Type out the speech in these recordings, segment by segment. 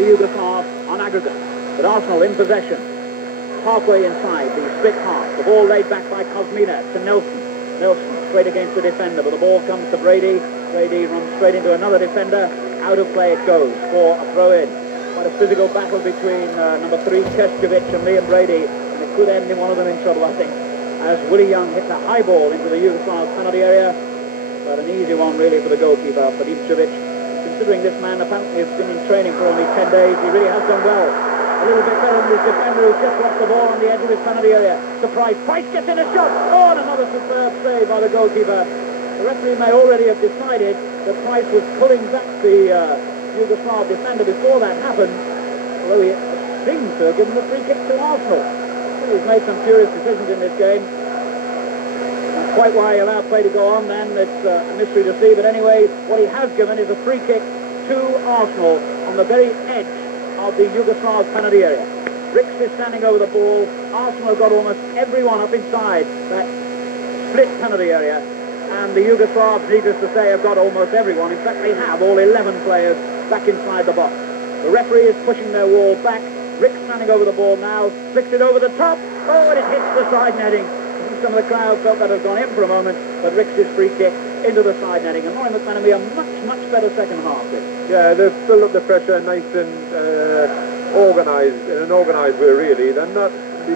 the Yugoslavs on aggregate. But Arsenal in possession. Halfway inside the split half. The ball laid back by Kosmina to Nelson. Nelson straight against the defender, but the ball comes to Brady. Brady runs straight into another defender. Out of play it goes for a throw-in. Quite a physical battle between number 3 Hadjuk and Liam Brady, and it could end in one of them in trouble, I think, as Willie Young hits a high ball into the Yugoslav penalty area. But an easy one really for the goalkeeper, Hadjuk. Considering this man apparently has been in training for only 10 days, he really has done well. A little bit better than his defender who just lost the ball on the edge of his penalty area. Surprise, Price gets in a shot. Oh, and another superb save by the goalkeeper. The referee may already have decided that Price was pulling back the Yugoslav defender before that happened, although he seemed to have given the free kick to Arsenal. Well, he's made some curious decisions in this game. Not quite why he allowed play to go on then, it's a mystery to see, but anyway, what he has given is a free kick to Arsenal on the very edge of the Yugoslav penalty area. Ricks is standing over the ball. Arsenal got almost everyone up inside that split penalty area, and the Yugoslavs, needless to say, have got almost everyone. In fact, they have all 11 players back inside the box. The referee is pushing their wall back. Ricks standing over the ball now, flicks it over the top. Oh, and it hits the side netting. I think some of the crowd felt that had gone in for a moment, but Ricks' free kick into the side netting. And Norrie McManamy, a much better second half. Yeah, they've filled up the pressure nice and organised, in an organised way, really. They're not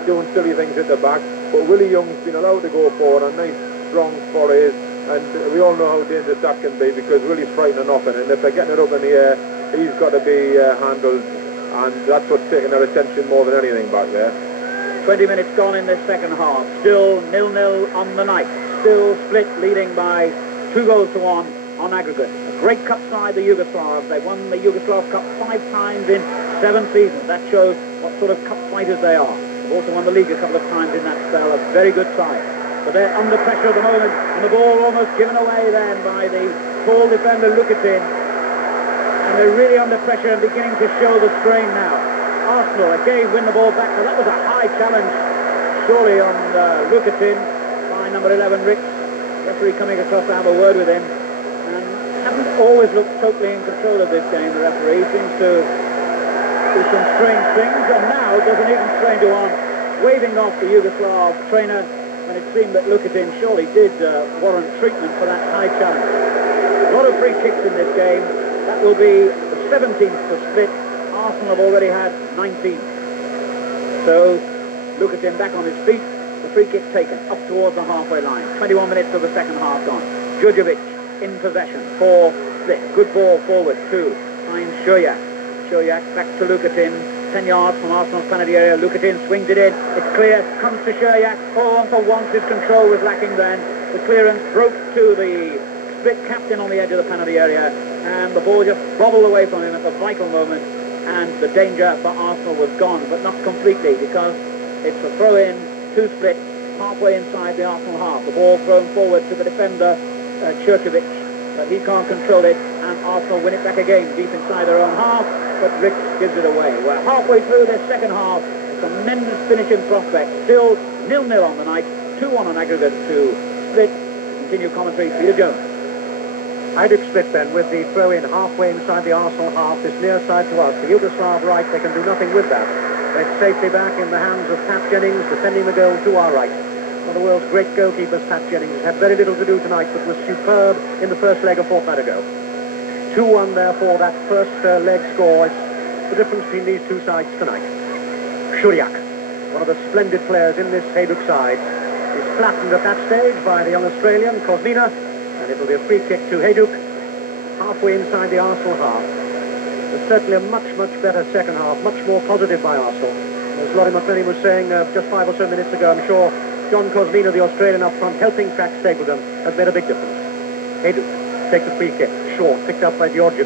doing silly things at the back, but Willie Young's been allowed to go forward on nice, strong forays, and we all know how dangerous that can be because Willie's frightening nothing, and if they're getting it up in the air, he's got to be handled, and that's what's taking their attention more than anything back there. 20 minutes gone in this second half. Still 0-0 on the night. Still split, leading by 2-1 on aggregate. A great cup side, the Yugoslavs. They've won the Yugoslav Cup 5 times in 7 seasons. That shows what sort of cup fighters they are. They've also won the league a couple of times in that spell. A very good side. But they're under pressure at the moment, and the ball almost given away then by the tall defender Lukatin. And they're really under pressure and beginning to show the strain now. Arsenal again win the ball back. Now that was a high challenge, surely, on Lukatin by number 11 Ricks. Referee coming across to have a word with him. And hasn't always looked totally in control of this game, the referee. Seems to do some strange things, and now does an even stranger one, waving off the Yugoslav trainer. And it seemed that Lukatin surely did warrant treatment for that high challenge. A lot of free kicks in this game. That will be the 17th to split. Arsenal have already had 19. So Lukatin back on his feet. The free kick taken up towards the halfway line. 21 minutes of the second half gone. Hadjuk in possession for split. Good ball forward to finds Hadjuk. Hadjuk back to Lukatin. 10 yards from Arsenal's penalty area. Lukatin swings it in. It's clear. Comes to Hadjuk. Oh, and for once his control was lacking then. The clearance broke to the split captain on the edge of the penalty area, and the ball just bobbled away from him at the vital moment, and the danger for Arsenal was gone, but not completely, because it's a throw-in to split halfway inside the Arsenal half. The ball thrown forward to the defender, Hadjuk, but he can't control it, and Arsenal win it back again deep inside their own half, but Ricks gives it away. We're halfway through this second half. A tremendous finishing prospect. Still 0-0 on the night. 2-1 on aggregate to split. Continue commentary, Peter Jones. Hadjuk split then with the throw-in halfway inside the Arsenal half. This near side to us. The Yugoslav right, they can do nothing with that. It's safely back in the hands of Pat Jennings, defending the goal to our right. One of the world's great goalkeepers, Pat Jennings, had very little to do tonight, but was superb in the first leg a fortnight ago. 2-1 therefore, that first leg score. It's the difference between these two sides tonight. Hadjuk, one of the splendid players in this Hadjuk side, is flattened at that stage by the young Australian, Kosmina, and it'll be a free kick to Hadjuk, halfway inside the Arsenal half. But certainly a much better second half, much more positive by Arsenal. As Norrie McManamy was saying just 5 or so minutes ago, I'm sure John Kosmina, the Australian up front, helping track Stapleton, has made a big difference. Hadjuk takes the free kick, short, picked up by Hadjuk.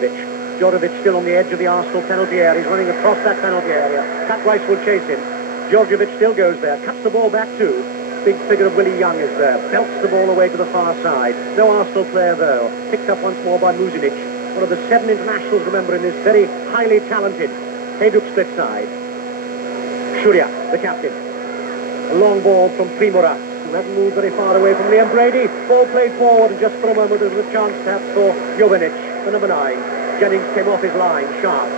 Hadjuk still on the edge of the Arsenal penalty area. He's running across that penalty area. Pat Rice will chase him. Hadjuk still goes there, cuts the ball back too. Big figure of Willie Young is there, belts the ball away to the far side. No Arsenal player though. Picked up once more by Muzinic, one of the 7 internationals, remember, in this very highly talented Hadjuk split side. Hadjuk, the captain. A long ball from Primora, who hasn't moved very far away from Liam Brady. Ball played forward, and just for a moment there was a chance perhaps for Jovinic, the number 9. Jennings came off his line, sharp.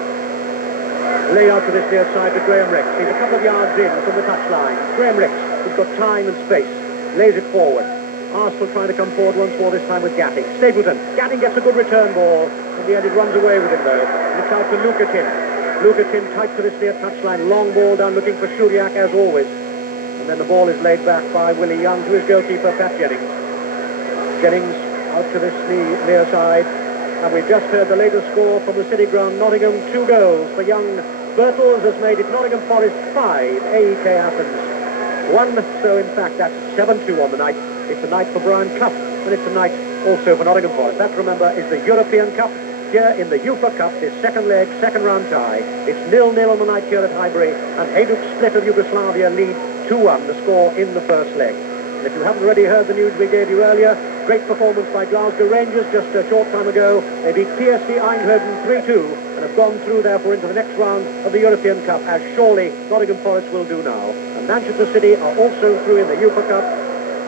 Laid out to this near side to Graham Rix. He's a couple of yards in from the touchline. Graham Rix, who's got time and space, lays it forward. Arsenal trying to come forward once more, this time with Gatting. Stapleton. Gatting gets a good return ball. In the end, it runs away with him, though. And it's out to Lucatin. Lucatin tight to this near touchline. Long ball down looking for Shuriak, as always. And then the ball is laid back by Willie Young to his goalkeeper, Pat Jennings. Jennings out to this near side. And we've just heard the latest score from the City Ground. Nottingham, 2 goals for young Birtles has made it Nottingham Forest 5, AEK Athens 1. So in fact that's 7-2 on the night. It's a night for Brian Clough, and it's a night also for Nottingham Forest. That, remember, is the European Cup. Here in the UEFA Cup, this second leg, second round tie. It's 0-0 on the night here at Highbury, and Hadjuk Split of Yugoslavia lead 2-1, the score in the first leg. And if you haven't already heard the news we gave you earlier, great performance by Glasgow Rangers just a short time ago. They beat TSV Eindhoven 3-2 and have gone through, therefore, into the next round of the European Cup, as surely Nottingham Forest will do now. And Manchester City are also through in the UEFA Cup,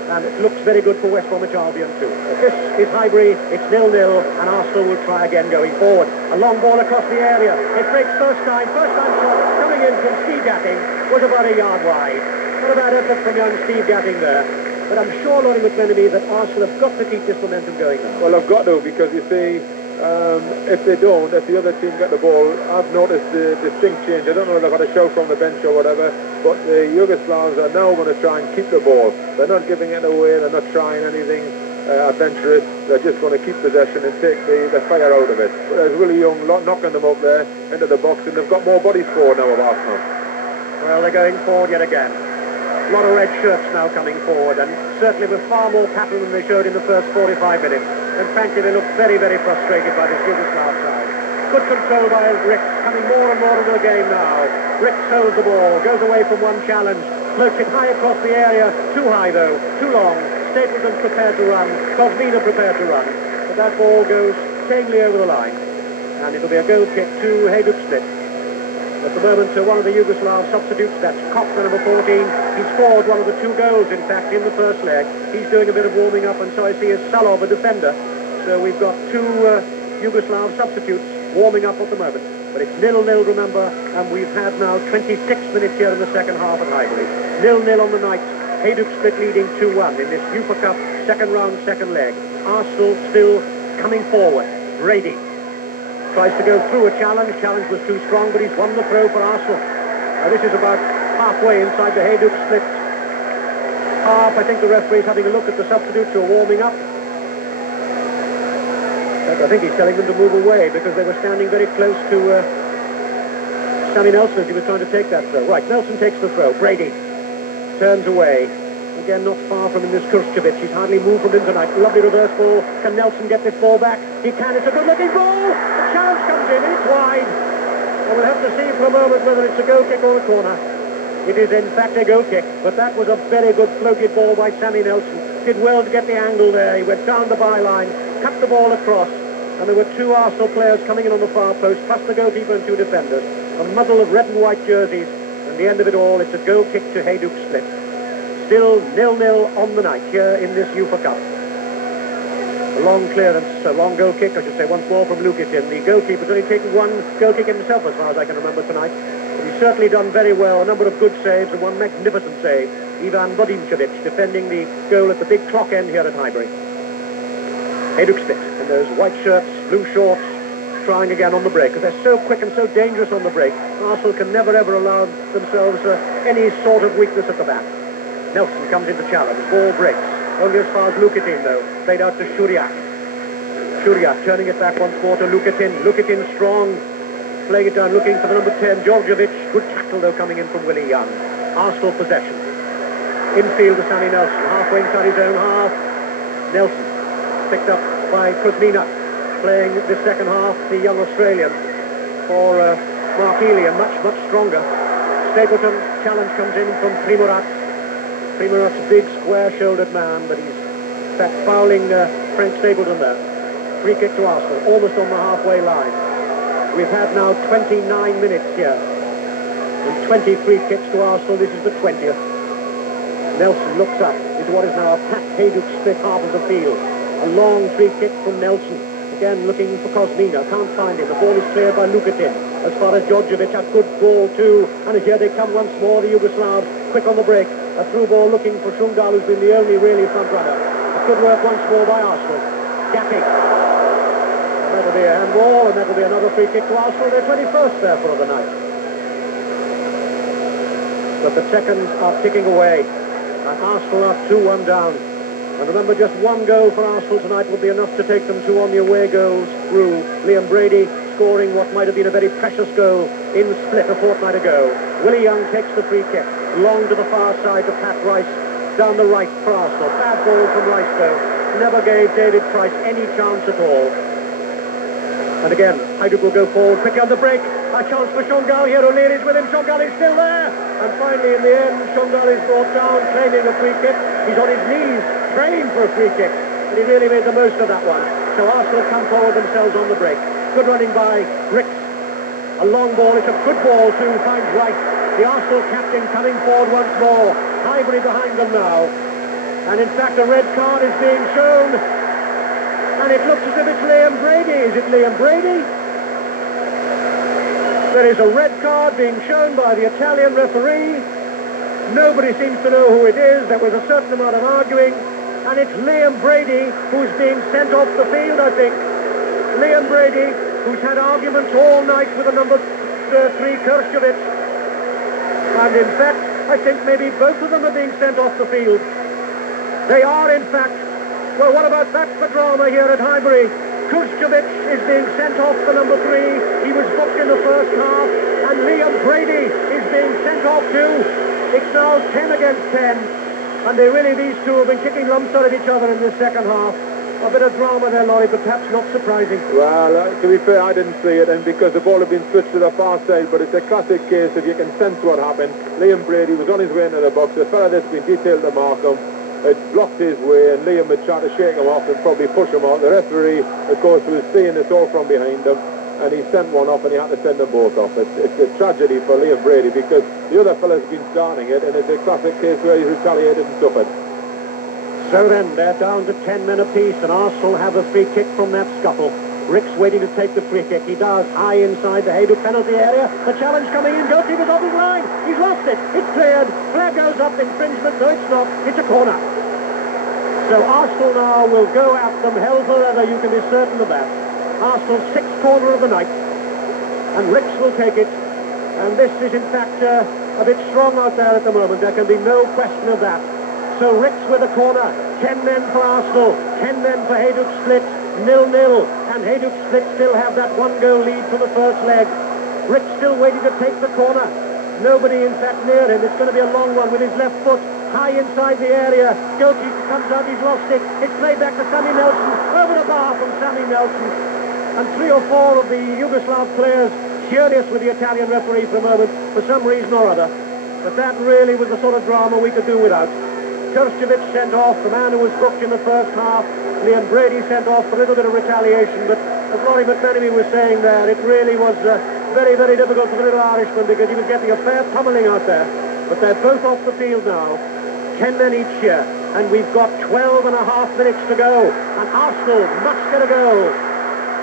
and it looks very good for West Bromwich Albion too. But this is Highbury, it's 0-0, and Arsenal will try again going forward. A long ball across the area. It breaks first time shot coming in from Steve Gatting was about a yard wide. Not a bad effort from young Steve Gatting there. But I'm sure, Laurie McMenemy, that Arsenal have got to keep this momentum going now. Well, I've got to, because you see, if they don't, if the other team get the ball, I've noticed the distinct change. I don't know if they've had a shout from the bench or whatever, but the Yugoslavs are now going to try and keep the ball. They're not giving it away, they're not trying anything adventurous. They're just going to keep possession and take the fire out of it. But there's Willie Young knocking them up there into the box, and they've got more bodies forward now of Arsenal. Well, they're going forward yet again. A lot of red shirts now coming forward, and certainly with far more pattern than they showed in the first 45 minutes. And frankly, they look very, very frustrated by this Yugoslav side. Good control by Rix, coming more and more into the game now. Rix holds the ball, goes away from one challenge, floats it high across the area. Too high, though, too long. Stapleton's prepared to run, Cosmina prepared to run. But that ball goes tamely over the line. And it'll be a goal kick to Hadjuk Split. At the moment, one of the Yugoslav substitutes, that's Koch, number 14. He scored one of the 2 goals, in fact, in the first leg. He's doing a bit of warming up, and so I see is Salov, a defender. So we've got 2 Yugoslav substitutes warming up at the moment. But it's 0-0, remember, and we've had now 26 minutes here in the second half at Highbury. 0-0 on the night. Hadjuk Split leading 2-1 in this UEFA Cup second round, second leg. Arsenal still coming forward. Brady tries to go through a challenge. Challenge was too strong, but he's won the throw for Arsenal. Now this is about halfway inside the Hadjuk Split half. I think the referee's having a look at the substitutes who are warming up. I think he's telling them to move away because they were standing very close to Sammy Nelson as he was trying to take that throw. Right, Nelson takes the throw. Brady turns away. Again, not far from him is Kurskovic. He's hardly moved from him tonight. Lovely reverse ball. Can Nelson get this ball back? He can. It's a good-looking ball. The challenge comes in. It's wide. And we'll have to see for a moment whether it's a goal kick or a corner. It is, in fact, a goal kick. But that was a very good floated ball by Sammy Nelson. Did well to get the angle there. He went down the byline, cut the ball across. And there were 2 Arsenal players coming in on the far post, plus the goalkeeper and 2 defenders. A muddle of red and white jerseys. And the end of it all, it's a goal kick to Hadjuk Split. Still 0-0 on the night here in this UEFA Cup. A long clearance, a long goal kick, I should say, once more from Lucatin. The goalkeeper's only taken 1 goal kick himself as far as I can remember tonight. But he's certainly done very well, a number of good saves and one magnificent save. Ivan Vodincevic defending the goal at the big clock end here at Highbury. Hadjuk Split in those white shirts, blue shorts, trying again on the break, because they're so quick and so dangerous on the break. Arsenal can never ever allow themselves any sort of weakness at the back. Nelson comes into challenge, ball breaks. Only as far as Lucatin, though. Played out to Shuriak. Shuriak turning it back once more to Lucatin. Lucatin strong, playing it down, looking for the number 10, Djordjevic. Good tackle, though, coming in from Willie Young. Arsenal possession. Infield to Sammy Nelson, halfway inside his own half. Nelson, picked up by Kuzmina, playing the second half, the young Australian, for Mark Healy, and much, much stronger. Stapleton, challenge comes in from Primorac. Primorat's a big, square-shouldered man, but he's, in fact, fouling Frank Stapleton there. Free kick to Arsenal, almost on the halfway line. We've had now 29 minutes here. And 20 free kicks to Arsenal. This is the 20th. Nelson looks up into what is now a packed Hadjuk Split half of the field. A long free kick from Nelson. Again, looking for Kosmina. Can't find him. The ball is cleared by Lukatin. As far as Djordjevic, a good ball too. And here they come once more, the Yugoslavs. Quick on the break. A through ball looking for Shungal, who's been the only really front runner. Good work once more by Arsenal. Gapping. That'll be a handball, and that'll be another free kick to Arsenal. Their 21st there for the night. But the seconds are ticking away. And Arsenal are 2-1 down. And remember, just one goal for Arsenal tonight will be enough to take them to on the away goals through. Liam Brady scoring what might have been a very precious goal in Split a fortnight ago. Willie Young takes the free kick. Long to the far side to Pat Rice. Down the right for Arsenal. Bad ball from Rice, though. Never gave David Price any chance at all. And again, Hadjuk will go forward quickly on the break. A chance for Shungal here. O'Leary is with him. Shungal is still there. And finally, in the end, Shungal is brought down, claiming a free kick. He's on his knees, praying for a free kick. But he really made the most of that one. So Arsenal come forward themselves on the break. Good running by Ricks. A long ball. It's a good ball too. Finds Rice. The Arsenal captain coming forward once more. Highbury behind them now. And in fact, a red card is being shown. And it looks as if it's Liam Brady. Is it Liam Brady? There is a red card being shown by the Italian referee. Nobody seems to know who it is. There was a certain amount of arguing. And it's Liam Brady who's being sent off the field, I think. Liam Brady, who's had arguments all night with the number 3, Kirchhovic. And in fact, I think maybe both of them are being sent off the field. They are, in fact. Well, what about that for drama here at Highbury? Kirchhovic is being sent off for number 3. He was booked in the first half. And Liam Brady is being sent off too. It's now 10 against 10. And these two have been kicking lumps out of each other in this second half. A bit of drama there, Laurie, but perhaps not surprising. Well, to be fair, I didn't see it, and because the ball had been switched to the far side, but it's a classic case, if you can sense what happened. Liam Brady was on his way into the box. The fella that's been detailed to Markham had blocked his way, and Liam had tried to shake him off and probably push him out. The referee, of course, was seeing this all from behind him, and he sent one off, and he had to send them both off. It's a tragedy for Liam Brady, because the other fella's been starting it, and it's a classic case where he's retaliated and suffered. So then, they're down to 10 men apiece, and Arsenal have a free kick from that scuffle. Ricks waiting to take the free kick. He does, high inside the Hadjuk penalty area. The challenge coming in. Goalkeeper's off his line. He's lost it. It's cleared. Flag goes up. Infringement. No, it's not. It's a corner. So Arsenal now will go at them hell for leather. You can be certain of that. Arsenal's 6th corner of the night. And Ricks will take it. And this is, in fact, a bit strong out there at the moment. There can be no question of that. So Ricks with a corner, 10 men for Arsenal, 10 men for Hadjuk Split, 0-0, and Hadjuk Split still have that 1-goal lead for the first leg. Ricks still waiting to take the corner. Nobody, in fact, near him. It's going to be a long one with his left foot high inside the area. Goalkeeper comes out, he's lost it. It's played back to Sammy Nelson, over the bar from Sammy Nelson. And 3 or 4 of the Yugoslav players furious with the Italian referee for a moment, for some reason or other. But that really was the sort of drama we could do without. Kirchhovic sent off, the man who was booked in the first half. Liam Brady sent off for a little bit of retaliation. But as Laurie McMenemy was saying there, it really was very, very difficult for the little Irishman because he was getting a fair pummeling out there. But they're both off the field now. 10 men each here. And we've got 12 and a half minutes to go. And Arsenal must get a goal.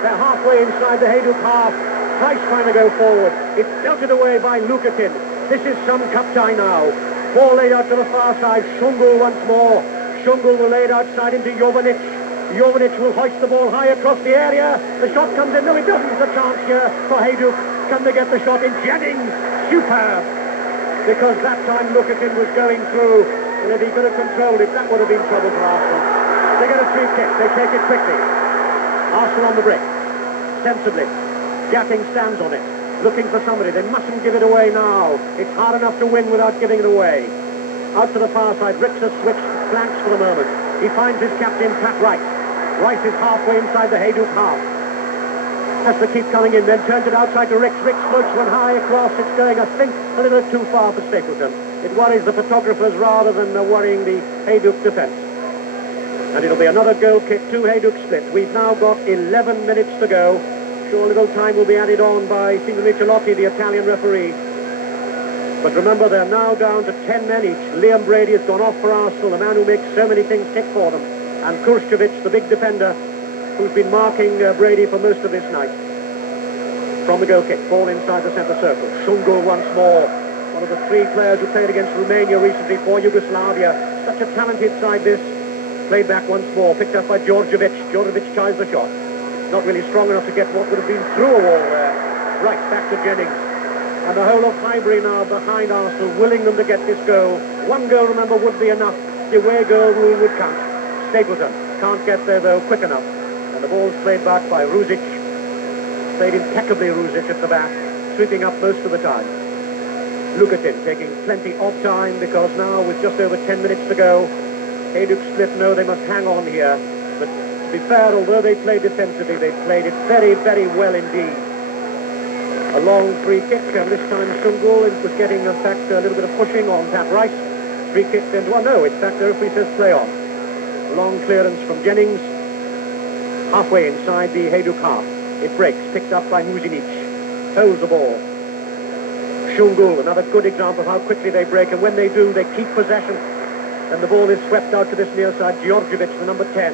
They're halfway inside the Hadjuk half. Price trying to go forward. It's belted away by Lukatin. This is some cup tie now. Ball laid out to the far side. Shungal once more. Shungal will lay it outside into Jovanic. Jovanic will hoist the ball high across the area. The shot comes in. No, it doesn't. It's a chance here for Hadjuk. Can they get the shot in? Jennings. Superb. Because that time Lukatin was going through. And if he could have controlled it, that would have been trouble for Arsenal. They get a free kick. They take it quickly. Arsenal on the break. Sensibly. Gatting stands on it. Looking for somebody. They mustn't give it away now. It's hard enough to win without giving it away. Out to the far side. Ricks has switched flanks for the moment. He finds his captain, Pat Rice. Rice is halfway inside the Hadjuk half. Has to keep coming in. Then turns it outside to Ricks. Ricks floats one high across. It's going, I think, a little too far for Stapleton. It worries the photographers rather than worrying the Hadjuk defence. And it'll be another goal kick to Hadjuk Split. We've now got 11 minutes to go. Sure, a little time will be added on by Stephen Michelotti, the Italian referee. But remember, they're now down to 10 men each. Liam Brady has gone off for Arsenal, the man who makes so many things tick for them. And Kirchhovic, the big defender, who's been marking Brady for most of this night. From the goal kick, ball inside the centre circle. Shungul once more. One of the three players who played against Romania recently for Yugoslavia. Such a talented side this. Played back once more, picked up by Djordjevic. Djordjevic tries the shot. Not really strong enough to get what would have been through a wall there. Right, back to Jennings. And the whole of Highbury now behind Arsenal, willing them to get this goal. One goal, remember, would be enough. The away goal rule would count. Stapleton can't get there, though, quick enough. And the ball's played back by Ruzic. Played impeccably, Ruzic at the back, sweeping up most of the time. Lukatin taking plenty of time because now, with just over 10 minutes to go, Hadjuk Split know they must hang on here. But to be fair, although they played defensively, they played it very, very well indeed. A long free kick, and this time Shungul was getting, in fact, a little bit of pushing on Pat Rice. Free kick then, well, no, in fact, the referee says play on. Long clearance from Jennings, halfway inside the Hadjuk half. It breaks, picked up by Muzinic, holds the ball. Shungul, another good example of how quickly they break, and when they do, they keep possession. And the ball is swept out to this near side, Djordjevic, the number 10.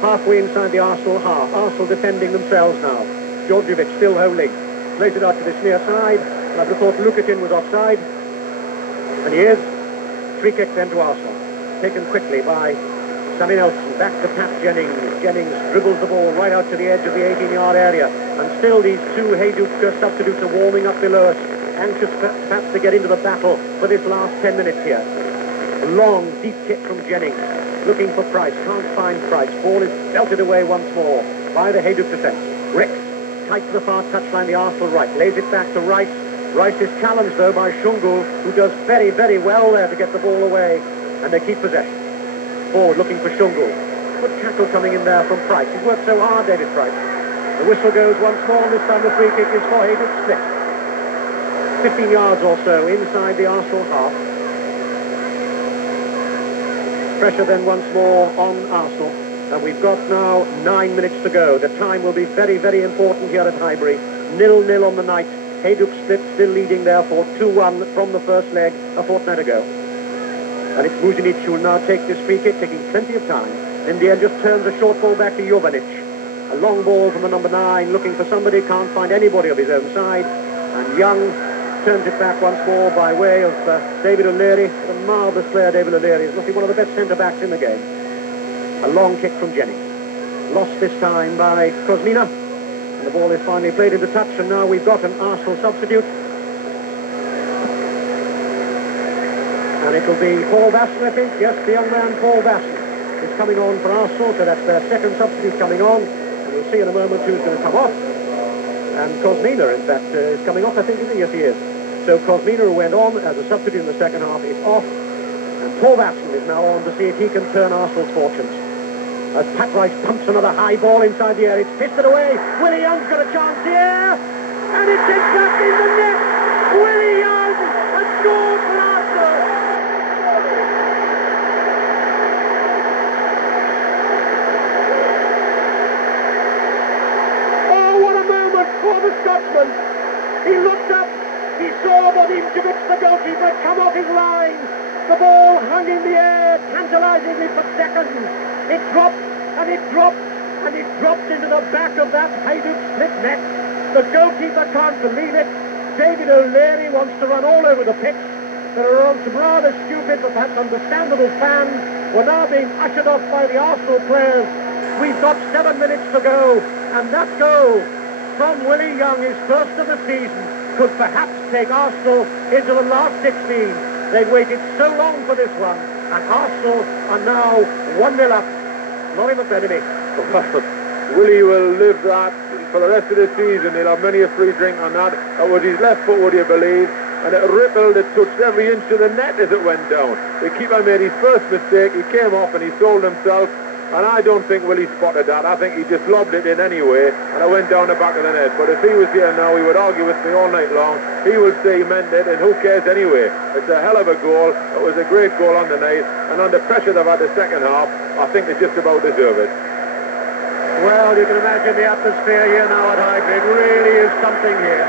Halfway inside the Arsenal half. Arsenal defending themselves now. Djordjevic still holding. Plays it out to this near side. And I would have thought Lukatin was offside. And he is. Free kick then to Arsenal. Taken quickly by Sammy Nelson. Back to Pat Jennings. Jennings dribbles the ball right out to the edge of the 18-yard area. And still these two Hadjuk substitutes are warming up below us. Anxious perhaps to get into the battle for this last 10 minutes here. A long, deep kick from Jennings. Looking for Price. Can't find Price. Ball is belted away once more by the Hadjuk defence. Ricks. Tight to the far touchline, the Arsenal right. Lays it back to Rice. Rice is challenged, though, by Shungul, who does very, very well there to get the ball away. And they keep possession. Forward looking for Shungul. Good tackle coming in there from Price. He's worked so hard, David Price. The whistle goes once more, and this time the free kick is for Hadjuk Split. 15 yards or so inside the Arsenal half. Pressure then once more on Arsenal. And we've got now 9 minutes to go. The time will be very, very important here at Highbury. 0-0 on the night. Hadjuk Split still leading there for 2-1 from the first leg a fortnight ago. And it's Muzinic who will now take this free kick, taking plenty of time. In the end, just turns a short ball back to Jovanic. A long ball from the number 9, looking for somebody, can't find anybody of his own side. And Young turns it back once more by way of David O'Leary. A marvellous player, David O'Leary. He's looking one of the best centre-backs in the game. A long kick from Jennings. Lost this time by Kosmina. And the ball is finally played into touch, and now we've got an Arsenal substitute. And it'll be Paul Vasson, I think. Yes, the young man, Paul Vasson, is coming on for Arsenal, so that's their second substitute coming on. And we'll see in a moment who's going to come off. And Kosmina, in fact, is coming off, I think, isn't he? Yes, he is. So Kosmina, who went on as a substitute in the second half, is off. And Paul Vasson is now on to see if he can turn Arsenal's fortunes. As Pat Rice pumps another high ball inside the air, it's fisted away. Willie Young's got a chance here. And it's exactly in the net. Willie Young has scored for Arsenal. Oh, what a moment for the Scotsman. He looked up. He saw Vodimčević, the goalkeeper, come off his line. The ball hung in the air, tantalizingly for seconds. It dropped, and it dropped, and it dropped into the back of that Hadjuk Split net. The goalkeeper can't believe it. David O'Leary wants to run all over the pitch. There are some rather stupid but perhaps understandable fans who are now being ushered off by the Arsenal players. We've got 7 minutes to go, and that goal from Willie Young, his first of the season, could perhaps take Arsenal into the last 16. They've waited so long for this one, and Arsenal are now 1-0 up. Laurie McBenemy. Willie will live that for the rest of the season. He'll have many a free drink on that. That was his left foot, would you believe? And it rippled, it touched every inch of the net as it went down. The keeper made his first mistake. He came off and he sold himself. And I don't think Willie spotted that. I think he just lobbed it in anyway, and it went down the back of the net. But if he was here now, he would argue with me all night long. He would say he meant it, and who cares anyway? It's a hell of a goal. It was a great goal on the night, and under pressure they've had the second half, I think they just about deserve it. Well, you can imagine the atmosphere here now at Highbury. It really is something here.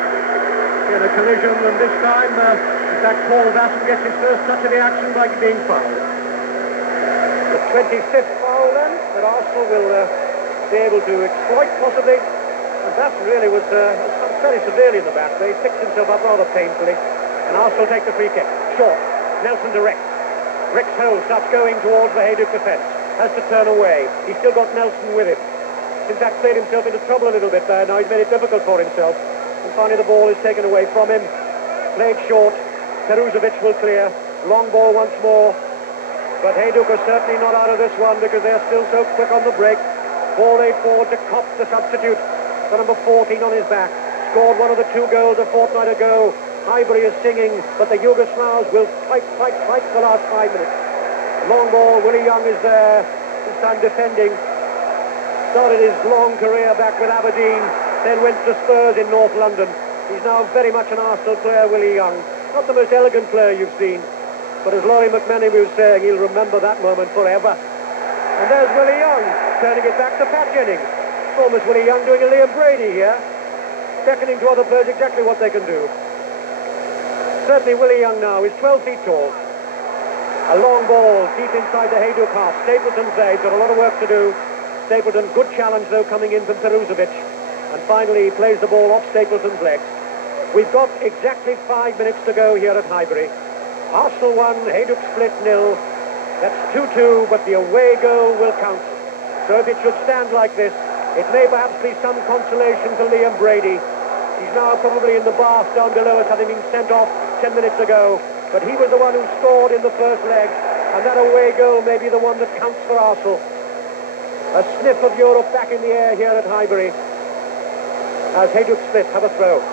In a collision, and this time, in fact, Paul Vasson gets his first touch of the action by being fouled. The 25th foul then, that Arsenal will be able to exploit, possibly. And that really was stung very severely in the back. He picked himself up rather painfully. And Arsenal take the free kick. Short. Nelson to Rex. Rex holds, starts going towards the Hadjuk defence. Has to turn away. He's still got Nelson with him. In fact, played himself into trouble a little bit there. Now he's made it difficult for himself. And finally the ball is taken away from him. Played short. Peruzovic will clear. Long ball once more. But Hadjuk are certainly not out of this one because they're still so quick on the break. Ball laid forward to Kopp, the substitute, for number 14 on his back. Scored one of the 2 goals a fortnight ago. Highbury is singing, but the Yugoslavs will fight for the last 5 minutes. Long ball, Willie Young is there, this time defending. Started his long career back with Aberdeen, then went to Spurs in North London. He's now very much an Arsenal player, Willie Young. Not the most elegant player you've seen, but as Laurie McManamy was saying, he'll remember that moment forever. And there's Willie Young, turning it back to Pat Jennings. It's almost Willie Young doing a Liam Brady here, beckoning to other players exactly what they can do. Certainly Willie Young now is 12 feet tall. A long ball deep inside the Hadjuk half. Stapleton's there, he's got a lot of work to do. Stapleton, good challenge though coming in from Peruzovic. And finally he plays the ball off Stapleton's legs. We've got exactly 5 minutes to go here at Highbury. Arsenal 1, Hadjuk split 0. That's 2-2, but the away goal will count. So if it should stand like this, it may perhaps be some consolation to Liam Brady. He's now probably in the bath down below us, having been sent off 10 minutes ago. But he was the one who scored in the first leg, and that away goal may be the one that counts for Arsenal. A sniff of Europe back in the air here at Highbury, as Hadjuk split have a throw.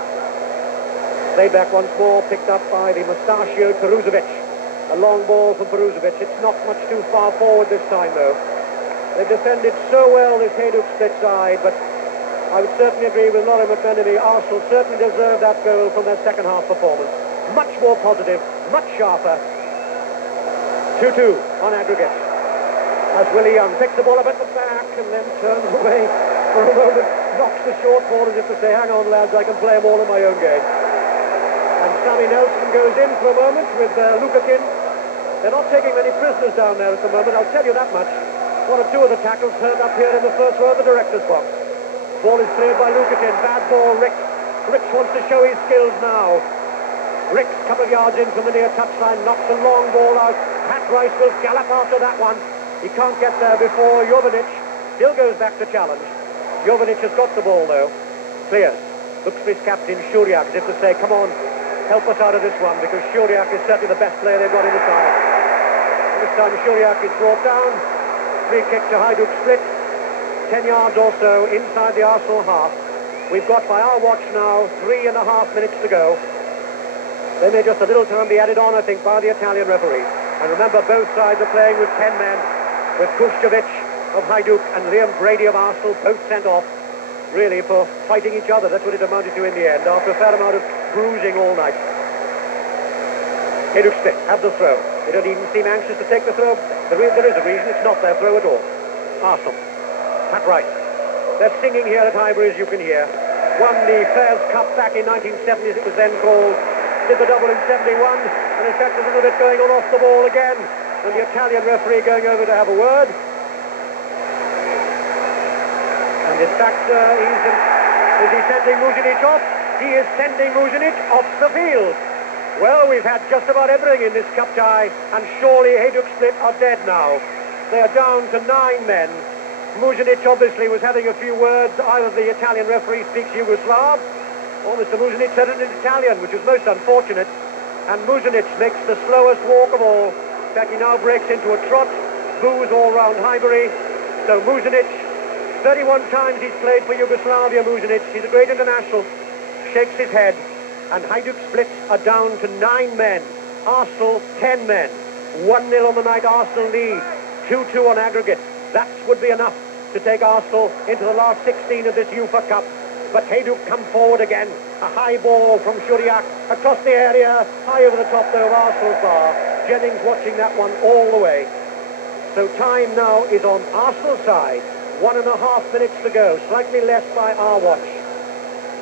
Played back once more, picked up by the mustachioed Peruzovic. A long ball from Peruzovic. It's not much too far forward this time, though. They've defended so well, this Hadjuk split side, but I would certainly agree with Laurie McManamy. Arsenal certainly deserved that goal from their second half performance. Much more positive, much sharper. 2-2 on aggregate. As Willie Young picks the ball up at the back and then turns away for a moment, knocks the short ball as if to say, hang on lads, I can play them all in my own game. And Sammy Nelson goes in for a moment with Lukakin. They're not taking many prisoners down there at the moment, I'll tell you that much. 1 or 2 of the tackles turned up here in the first row of the director's box. Ball is cleared by Lukakin. Bad ball, Ricks. Ricks wants to show his skills now. Ricks, a couple of yards in from the near touchline, knocks a long ball out. Pat Rice will gallop after that one. He can't get there before Jovanic. Still goes back to challenge. Jovanic has got the ball, though. Clears. Looks for his captain, Shuriak, as if to say, come on, help us out of this one, because Shuriak is certainly the best player they've got in the side. And this time Shuriak is brought down. Free kick to Hadjuk split. 10 yards or so inside the Arsenal half. We've got, by our watch now, 3.5 minutes to go. There may just a little time be added on, I think, by the Italian referee. And remember, both sides are playing with 10 men, with Kushčević of Hadjuk and Liam Brady of Arsenal, both sent off, really, for fighting each other. That's what it amounted to in the end, after a fair amount of bruising all night. Hadjuk split, have the throw. They don't even seem anxious to take the throw. There is a reason, it's not their throw at all. Arsenal. Pat Rice. They're singing here at Highbury, as you can hear. Won the Fairs Cup back in 1970, as it was then called. Did the double in 71, and in fact there's a little bit going on off the ball again. And the Italian referee going over to have a word. And in fact, is he sending Muzinic off? He is sending Muzinic off the field. Well, we've had just about everything in this cup tie, and surely Hadjuk split are dead now. They are down to 9 men. Muzinic obviously was having a few words. Either the Italian referee speaks Yugoslav, or Mr. Muzinic said it in Italian, which was most unfortunate. And Muzinic makes the slowest walk of all. In fact, he now breaks into a trot. Boos all round Highbury. So Muzinic, 31 times he's played for Yugoslavia, Muzinic. He's a great international. Shakes his head. And Hadjuk splits are down to 9 men. Arsenal, 10 men. 1-0 on the night, Arsenal lead. 2-2 on aggregate. That would be enough to take Arsenal into the last 16 of this UEFA Cup. But Hadjuk come forward again. A high ball from Shuriak across the area, high over the top though of Arsenal's bar. Jennings watching that one all the way. So time now is on Arsenal's side. 1.5 minutes to go, slightly less by our watch.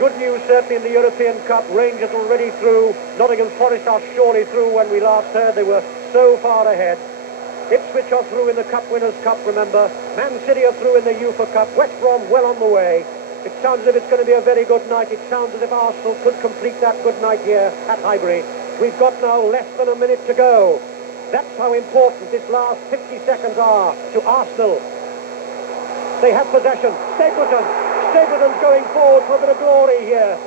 Good news certainly in the European Cup. Rangers already through. Nottingham Forest are surely through. When we last heard, they were so far ahead. Ipswich are through in the Cup Winners' Cup, remember. Man City are through in the UEFA Cup. West Brom well on the way. It sounds as if it's going to be a very good night. It sounds as if Arsenal could complete that good night here at Highbury. We've got now less than a minute to go. That's how important this last 50 seconds are to Arsenal. They have possession. Stapleton's going forward for a bit of glory here.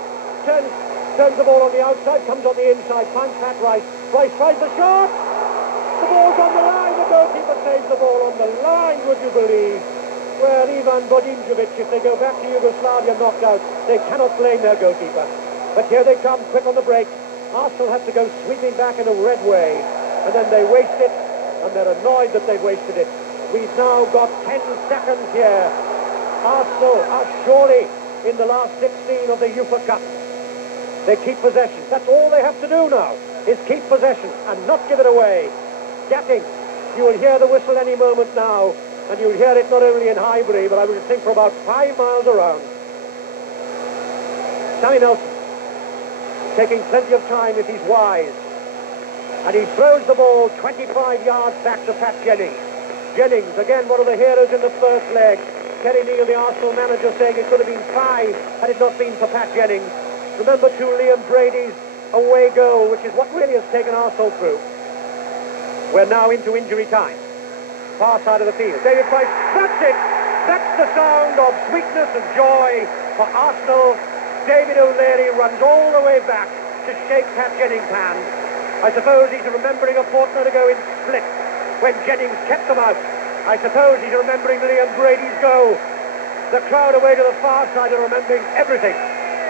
Turns the ball on the outside, comes on the inside, finds Pat Rice. Rice tries the shot. The ball's on the line. The goalkeeper saves the ball on the line, would you believe? Well, Ivan Bodinčević, if they go back to Yugoslavia knocked out, they cannot blame their goalkeeper. But here they come, quick on the break. Arsenal have to go sweeping back in a red way, and then they waste it, and they're annoyed that they've wasted it. We've now got 10 seconds here. Arsenal are surely in the last 16 of the UEFA Cup. They keep possession. That's all they have to do now, is keep possession and not give it away. Gatting, you will hear the whistle any moment now, and you'll hear it not only in Highbury, but I would think for about 5 miles around. Sammy Nelson, taking plenty of time if he's wise. And he throws the ball 25 yards back to Pat Jennings. Jennings, again, one of the heroes in the first leg. Kerry Neal, the Arsenal manager, saying it could have been 5 had it not been for Pat Jennings. Remember too Liam Brady's away goal, which is what really has taken Arsenal through. We're now into injury time. Far side of the field. David Price, that's it! That's the sound of sweetness and joy for Arsenal. David O'Leary runs all the way back to shake Pat Jennings' hand. I suppose he's remembering a fortnight ago in Split when Jennings kept them out. I suppose he's remembering Liam Brady's goal. The crowd away to the far side are remembering everything.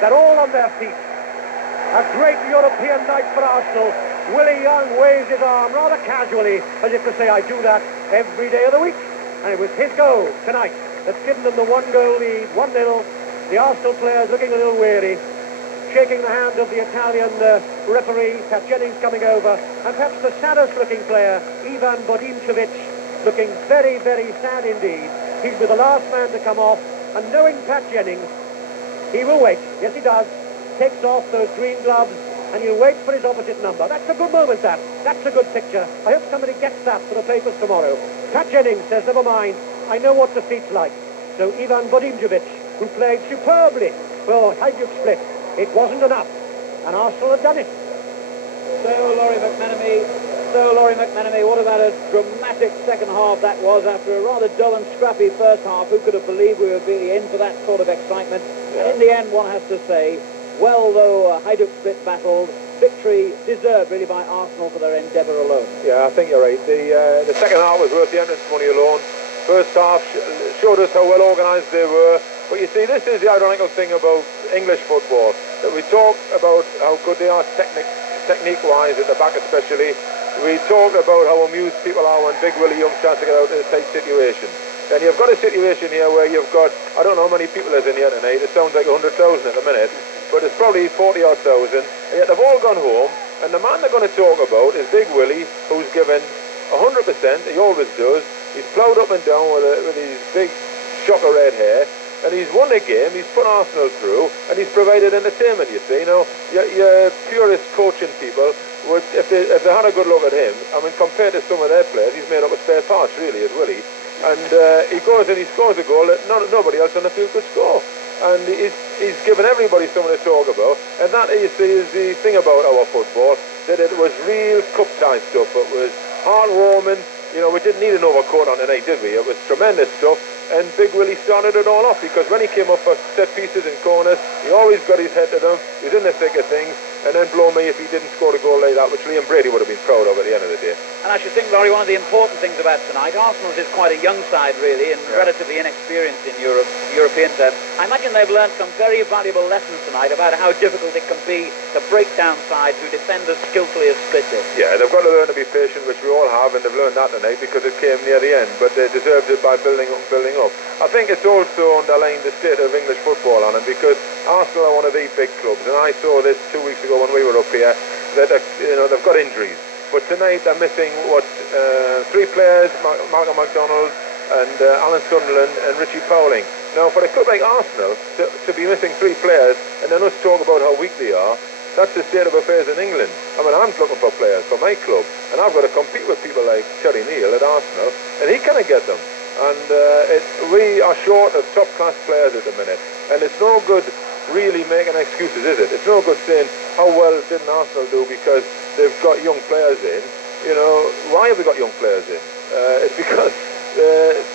They're all on their feet. A great European night for Arsenal. Willie Young waves his arm rather casually, as if to say, I do that every day of the week. And it was his goal tonight that's given them the 1-goal lead, 1-0. The Arsenal players looking a little weary, shaking the hand of the Italian referee, Pat Jennings coming over, and perhaps the saddest looking player, Ivan Bodinčević, looking very, very sad indeed. He's with the last man to come off, and knowing Pat Jennings, he will wait. Yes, he does. Takes off those green gloves, and he'll wait for his opposite number. That's a good moment, that. That's a good picture. I hope somebody gets that for the papers tomorrow. Pat Jennings says, never mind, I know what defeat's like. So Ivan Bodinčević, who played superbly for Hadjuk Split, it wasn't enough, and Arsenal had done it. So Laurie McMenemy, what about a dramatic second half that was after a rather dull and scrappy first half? Who could have believed we would be in for that sort of excitement? Yeah. And in the end, one has to say, well, though Hadjuk Split battled, victory deserved really by Arsenal for their endeavour alone. Yeah, I think you're right. The second half was worth the entrance money alone. First half showed us how well organised they were. But you see, this is the ironical thing about English football, that we talk about how good they are technique-wise, at the back especially. We talk about how amused people are when Big Willie Young tries to get out of a tight situation. And you've got a situation here where you've got, I don't know how many people there's in here tonight, it sounds like 100,000 at the minute, but it's probably 40-odd thousand, and yet they've all gone home, and the man they're going to talk about is Big Willie, who's given 100%, he always does. He's ploughed up and down with his big shock of red hair, and he's won a game, he's put Arsenal through, and he's provided entertainment, you see. Now, your purist coaching people, would, if they had a good look at him, I mean, compared to some of their players, he's made up of spare parts, really, is Willie. And he goes and he scores a goal that nobody else on the field could score. And he's given everybody something to talk about. And that, you see, is the thing about our football, that it was real cup-tie stuff. It was heartwarming. You know, we didn't need an overcoat on tonight, did we? It was tremendous stuff. And Big Willie started it all off, because when he came up for set pieces and corners, he always got his head to them. He was in the thick of things. And then blow me if he didn't score a goal like that, which Liam Brady would have been proud of at the end of the day. And I should think, Laurie, one of the important things about tonight, Arsenal's is quite a young side, really, and relatively inexperienced in European terms. I imagine they've learned some very valuable lessons tonight about how difficult it can be to break down sides who defend as skillfully as Split did. Yeah, they've got to learn to be patient, which we all have, and they've learned that tonight because it came near the end, but they deserved it by building up and building up. I think it's also underlying the state of English football, Alan, because Arsenal are one of the big clubs, and I saw this 2 weeks ago when we were up here, that they've got injuries. But tonight they're missing, 3 players, Malcolm McDonald and Alan Sunderland and Richie Powling. Now, for a club like Arsenal to be missing 3 players and then us talk about how weak they are, That's the state of affairs in England. I mean, I'm looking for players for my club, and I've got to compete with people like Terry Neal at Arsenal, and he can't get them. And we are short of top-class players at the minute, and it's no good really making excuses, is it? It's no good saying, how well didn't Arsenal do because they've got young players in. You know, why have we got young players in? It's because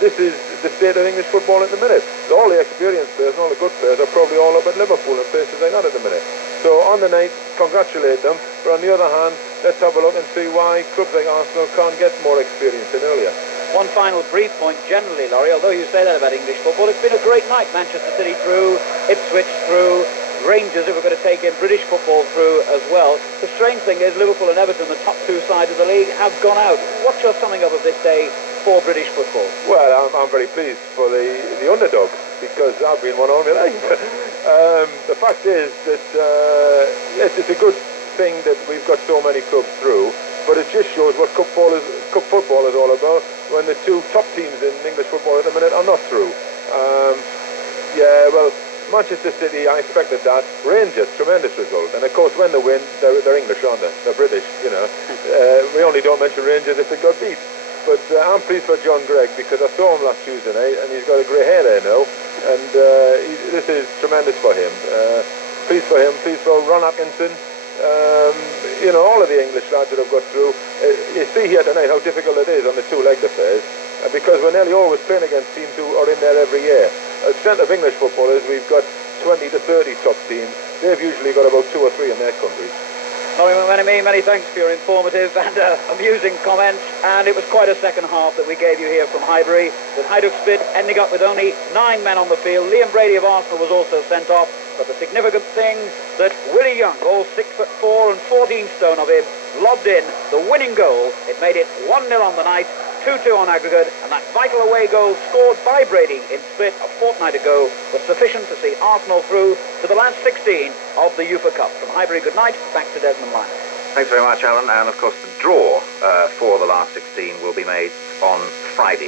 this is the state of English football at the minute. All the experienced players and all the good players are probably all up at Liverpool and places like that at the minute. So on the night, congratulate them, but on the other hand, let's have a look and see why clubs like Arsenal can't get more experience in earlier. One final brief point generally, Laurie, although you say that about English football, it's been a great night. Manchester City through, Ipswich through, Rangers, if we're going to take in British football through as well. The strange thing is Liverpool and Everton, the top two sides of the league, have gone out. What's your summing up of this day for British football? Well, I'm very pleased for the underdogs, because I've been one all my life. The fact is that, yes, it's a good thing that we've got so many clubs through, but it just shows what cup football is all about when the two top teams in English football at the minute are not through. Yeah, well, Manchester City, I expected that. Rangers, tremendous result. And of course, when they win, they're English, aren't they? They're British, you know. We only don't mention Rangers if they got beat. But I'm pleased for John Gregg, because I saw him last Tuesday night, and he's got a grey hair there now. And this is tremendous for him. Pleased for him, pleased for Ron Atkinson. You know, all of the English lads that have got through. You see here tonight how difficult it is on the two-legged affairs, because we're nearly always playing against teams who are in there every year. The strength of English football is we've got 20 to 30 top teams. They've usually got about 2 or 3 in their countries. Laurie, many thanks for your informative and amusing comments. And it was quite a second half that we gave you here from Highbury, with Hadjuk Split ending up with only 9 men on the field. Liam Brady of Arsenal was also sent off. But the significant thing that Willie Young, all 6'4" and 14 stone of him, lobbed in the winning goal. It made it 1-0 on the night, 2-2 on aggregate, and that vital away goal scored by Brady in Split a fortnight ago was sufficient to see Arsenal through to the last 16 of the UEFA Cup. From Highbury, good night. Back to Desmond Lynott. Thanks very much, Alan. And of course, the draw for the last 16 will be made on Friday.